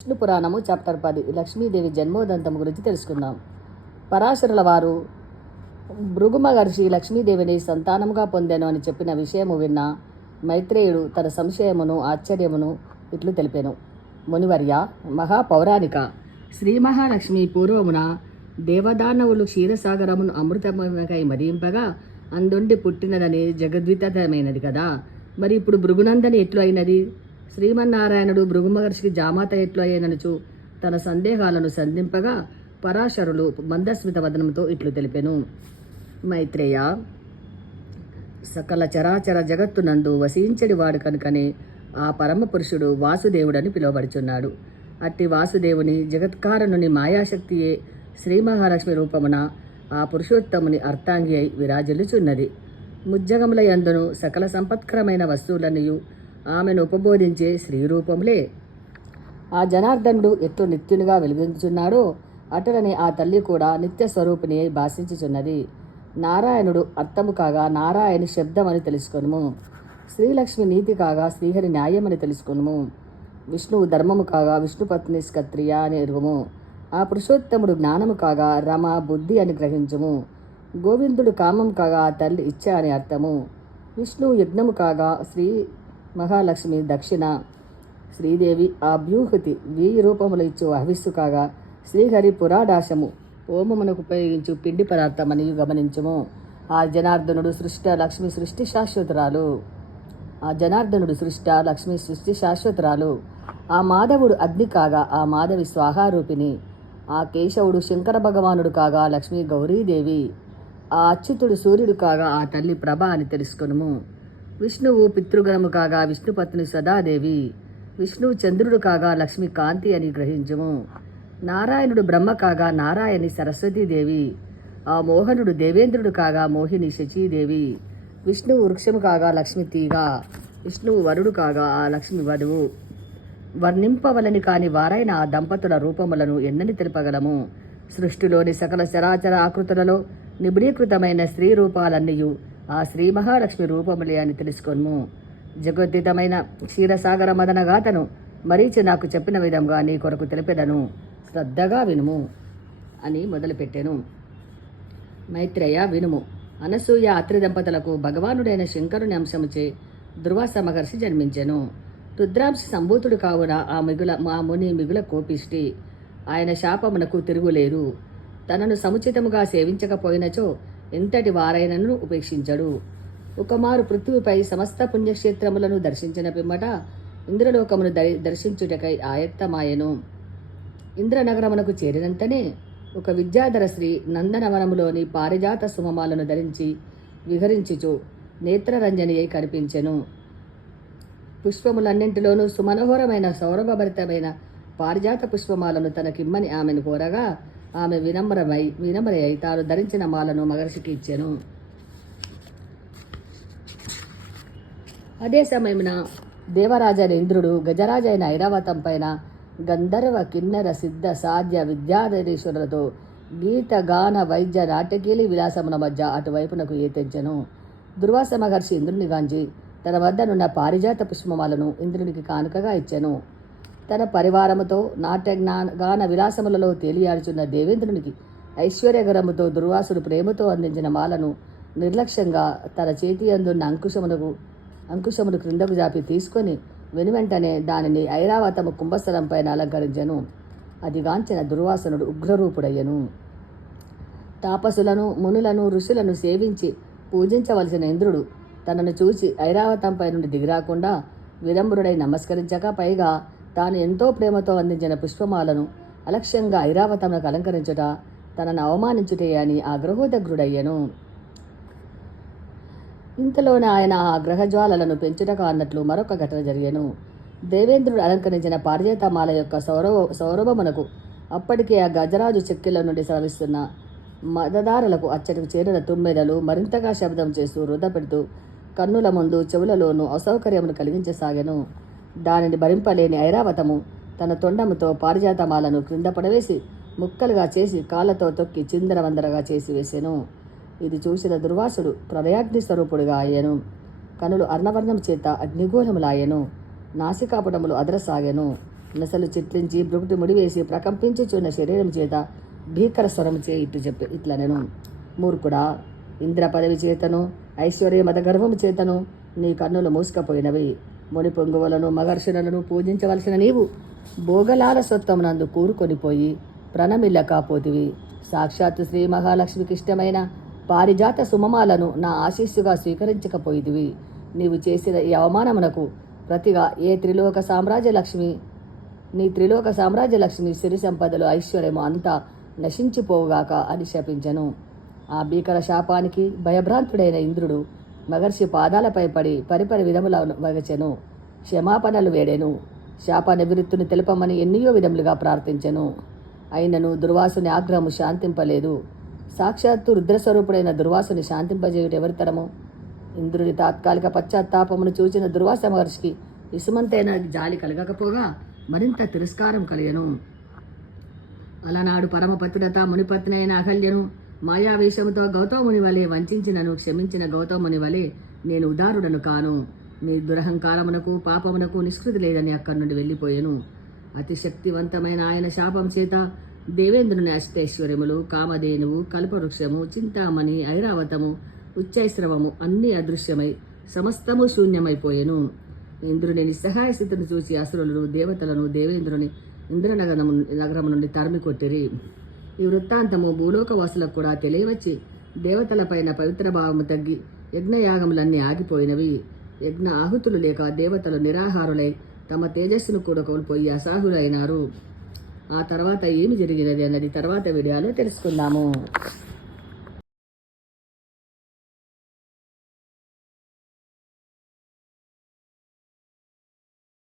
విష్ణు పురాణము chapter పది లక్ష్మీదేవి జన్మోదంతం గురించి తెలుసుకుందాం. పరాశరుల వారు భృగు మహర్షి లక్ష్మీదేవిని సంతానముగా పొందాను అని చెప్పిన విషయము విన్న మైత్రేయుడు తన సంశయమును ఆశ్చర్యమును ఇట్లు తెలిపాను. మునివర్య మహాపౌరాణిక శ్రీ మహాలక్ష్మి పూర్వమున దేవదానవులు క్షీరసాగరమును అమృతమునకై మరింపగా అందుండి పుట్టినదని జగద్వితమైనది కదా. మరి ఇప్పుడు భృగునందని ఎట్లు అయినది శ్రీమన్నారాయణుడు భృగుమహర్షికి జామాత ఎట్లు అయ్యేననుచు తన సందేహాలను సంధింపగా పరాశరులు మందస్మిత వదనంతో ఇట్లు తెలిపెను. మైత్రేయ సకల చరాచర జగత్తునందు వసించడి వాడు కనుకనే ఆ పరమ పురుషుడు వాసుదేవుడని పిలువబడుచున్నాడు. అట్టి వాసుదేవుని జగత్కారణుని మాయాశక్తియే శ్రీ మహాలక్ష్మి రూపమున ఆ పురుషోత్తముని అర్థాంగి అయి విరాజిల్లుచున్నది. ముజ్జగముల యందును సకల సంపత్కరమైన వస్తువులనియు ఆమెను ఉపబోధించే శ్రీరూపములే ఆ జనార్దనుడు ఎట్లు నిత్యునిగా వెలిగించున్నాడో అటులని ఆ తల్లి కూడా నిత్య స్వరూపిణి భాషించుచున్నది. నారాయణుడు అర్థము కాగా నారాయణ శబ్దమని తెలుసుకొనుము. శ్రీలక్ష్మి నీతి కాగా శ్రీహరి న్యాయమని తెలుసుకొనుము. విష్ణువు ధర్మము కాగా విష్ణుపత్ని స్కత్రియ అని ఎరుగుము. ఆ పురుషోత్తముడు జ్ఞానము కాగా రమ బుద్ధి అని గ్రహించుము. గోవిందుడు కామం కాగా ఆ తల్లి ఇచ్చ అని అర్థము. విష్ణువు యజ్ఞము కాగా శ్రీ మహాలక్ష్మి దక్షిణ. శ్రీదేవి ఆ వ్యూహతి రూపములు ఇచ్చు హవిస్సు కాగా శ్రీహరి పురాడాశము ఓమమునకు ఉపయోగించు పిండి పదార్థమని గమనించము. ఆ జనార్దనుడు సృష్ట లక్ష్మి సృష్టి శాశ్వతురాలు. ఆ జనార్దనుడు సృష్ట లక్ష్మి సృష్టి శాశ్వతురాలు. ఆ మాధవుడు అగ్ని కాగా ఆ మాధవి స్వాహారూపిణి. ఆ కేశవుడు శంకర భగవానుడు కాగా లక్ష్మీ గౌరీదేవి. ఆ అచ్యుతుడు సూర్యుడు కాగా ఆ తల్లి ప్రభ అని తెలుసుకొనుము. విష్ణువు పితృగణము కాగా విష్ణుపత్ని సదాదేవి. విష్ణువు చంద్రుడు కాగా లక్ష్మి కాంతి అని గ్రహించుము. నారాయణుడు బ్రహ్మ కాగా నారాయణి సరస్వతీదేవి. ఆ మోహనుడు దేవేంద్రుడు కాగా మోహిని శచీదేవి. విష్ణువు వృక్షము కాగా లక్ష్మి తీగ. విష్ణువు వరుడు కాగా ఆ లక్ష్మి వధువు. వర్ణింపవలని కాని వారైన ఆ దంపతుల రూపములను ఎన్నని తెలుపగలము? సృష్టిలోని సకల చరాచర ఆకృతులలో నిబిడీకృతమైన స్త్రీ రూపాలన్నయు ఆ శ్రీ మహాలక్ష్మి రూపములే అని తెలుసుకొను జగద్దితమైన క్షీరసాగర మదన గాథను మరీచి నాకు చెప్పిన విధంగా నీ కొరకు తెలిపెదను. శ్రద్ధగా వినుము అని మొదలుపెట్టాను. మైత్రేయ వినుము. అనసూయ అత్రి దంపతులకు భగవానుడైన శంకరుని అంశముచే దుర్వాస మహర్షి జన్మించెను. రుద్రాంశ సంభూతుడు కావున ఆ మిగుల మా ముని మిగుల కోపిష్టి. ఆయన శాపమునకు తిరుగులేరు. తనను సముచితముగా సేవించకపోయినచో ఎంతటి వారైనను ఉపేక్షించడు. ఒకమారు పృథ్వీపై సమస్త పుణ్యక్షేత్రములను దర్శించిన పిమ్మట ఇంద్రలోకమును దరి దర్శించుటకై ఆయత్తమాయెను. ఇంద్రనగరమునకు చేరినంతనే ఒక విద్యాధర శ్రీ నందనవనములోని పారిజాత సుమమాలను ధరించి విహరించుచు నేత్రరంజని అయి కనిపించెను. పుష్పములన్నింటిలోనూ సుమనోహరమైన సౌరభభరితమైన పారిజాత పుష్పమాలను తనకిమ్మని ఆమెను కోరగా ఆమె వినమ్రమై వినమ్రై తాను ధరించిన మాలను మహర్షికి ఇచ్చెను. అదే సమయమున దేవరాజైన ఇంద్రుడు గజరాజైన ఐరావతం పైన గంధర్వ కిన్నెర సిద్ధ సాధ్య విద్యాధరీశ్వరులతో గీత గాన వైద్య నాట్యకీలి విలాసముల మధ్య అటువైపునకు ఏతెంచెను. దుర్వాస మహర్షి ఇంద్రుని గాంచి తన వద్దనున్న పారిజాత పుష్పమాలను ఇంద్రునికి కానుకగా ఇచ్చెను. తన పరివారముతో నాట్యజ్ఞాన గాన విలాసములలో తేలియాడుచున్న దేవేంద్రునికి ఐశ్వర్యగరముతో దుర్వాసుడు ప్రేమతో అందించిన మాలను నిర్లక్ష్యంగా తన చేతి అందున్న అంకుశమునకు అంకుశమును క్రిందకు జాపి తీసుకొని వెనువెంటనే దానిని ఐరావతము కుంభస్థలం పైన అలంకరించెను అదిగాంచిన దుర్వాసనుడు ఉగ్రరూపుడయ్యను. తాపసులను మునులను ఋషులను సేవించి పూజించవలసిన ఇంద్రుడు తనను చూసి ఐరావతంపై నుండి దిగిరాకుండా విరంబురుడై నమస్కరించక పైగా తాను ఎంతో ప్రేమతో అందించిన పుష్పమాలను అలక్ష్యంగా ఐరావతమునకు అలంకరించుట తనను అవమానించుటే అని ఆ గ్రహోదగ్రుడయ్యను. ఇంతలోనే ఆయన ఆ గ్రహజ్వాలలను పెంచుటకు అన్నట్లు మరొక ఘటన జరిగాను. దేవేంద్రుడు అలంకరించిన పారిజాతమాల యొక్క సౌరవ సౌరభమునకు అప్పటికే ఆ గజరాజు చెక్కిల నుండి స్రవిస్తున్న మతదారులకు అచ్చటికి చేరిన తుమ్మెదలు మరింతగా శబ్దం చేస్తూ వృధ కన్నుల ముందు చెవులలోనూ అసౌకర్యమును కలిగించసాగాను. దానిని భరింపలేని ఐరావతము తన తొండముతో పారిజాతమాలను క్రింద పడవేసి ముక్కలుగా చేసి కాళ్ళతో తొక్కి చిందరవందరగా చేసి వేసెను. ఇది చూసిన దుర్వాసుడు ప్రళయాగ్ని స్వరూపుడుగా అయ్యను. కనులు అర్ణవర్ణం చేత అగ్నిగోళములాయెను. నాసికాపుటములు అదరసాగెను. నసలు చిట్లించి బ్రుకుటి ముడివేసి ప్రకంపించుచున్న శరీరం చేత భీకర స్వరం చే ఇటు చెప్పి ఇట్లనెను. నేను మూర్ఖుడా ఇంద్ర పదవి చేతను ఐశ్వర్య మత గర్వము చేతను నీ కన్నులు మూసుకపోయినవి. ముని పొంగువలను పూజించవలసిన నీవు భోగలాల సొత్తమునందు కూరుకొనిపోయి ప్రణమిల్ల కాపోతివి. సాక్షాత్తు శ్రీ మహాలక్ష్మికి ఇష్టమైన పారిజాత సుమమాలను నా ఆశీస్సుగా స్వీకరించకపోయితివి. నీవు చేసిన ఈ అవమానమునకు ప్రతిగా ఏ త్రిలోక సామ్రాజ్య లక్ష్మి నీ త్రిలోక సామ్రాజ్య లక్ష్మి సిరి సంపదలు ఐశ్వర్యము అంతా నశించిపోవుగాక అని శపించను. ఆ భీకర శాపానికి భయభ్రాంతుడైన ఇంద్రుడు మహర్షి పాదాలపై పడి పరిపరి విధముల వగచెను. క్షమాపణలు వేడెను. శాప నివృత్తిని తెలపమని ఎన్నయో విధములుగా ప్రార్థించెను. అయినను దుర్వాసుని ఆగ్రహము శాంతింపలేదు. సాక్షాత్తు రుద్రస్వరూపుడైన దుర్వాసుని శాంతింపజేయుట ఎవరితరము ఇంద్రుని తాత్కాలిక పశ్చాత్తాపమును చూచిన దుర్వాస మహర్షికి ఇసుమంతైన జాలి కలగకపోగా మరింత తిరస్కారం కలిగను. అలనాడు పరమపతిరత మునిపత్ని అయిన అహల్యను మాయావేశముతో గౌతముని వలె వంచినను క్షమించిన గౌతముని వలె నేను ఉదారుడను కాను. నీ దురహంకారమునకు పాపమునకు నిష్కృతి లేదని అక్కడి నుండి వెళ్ళిపోయాను. అతి శక్తివంతమైన ఆయన శాపం చేత దేవేంద్రుని అష్టైశ్వర్యములు కామధేనువు కల్పవృక్షము చింతామణి ఐరావతము ఉచ్చైశ్రవము అన్నీ అదృశ్యమై సమస్తము శూన్యమైపోయెను. ఇంద్రుని నిస్సహాయ స్థితిని చూసి అసురులను దేవతలను దేవేంద్రుని ఇంద్రనగరము నగరము నుండి తరిమి కొట్టిరి ఈ వృత్తాంతము భూలోకవాసులకు కూడా తెలియవచ్చి దేవతలపైన పవిత్ర భావము తగ్గి యజ్ఞయాగములన్నీ ఆగిపోయినవి. యజ్ఞ ఆహుతులు లేక దేవతలు నిరాహారులై తమ తేజస్సును కూడా కోల్పోయి అసాహులైనారు. ఆ తర్వాత ఏమి జరిగినది అన్నది తర్వాత వీడియోలో తెలుసుకుందాము.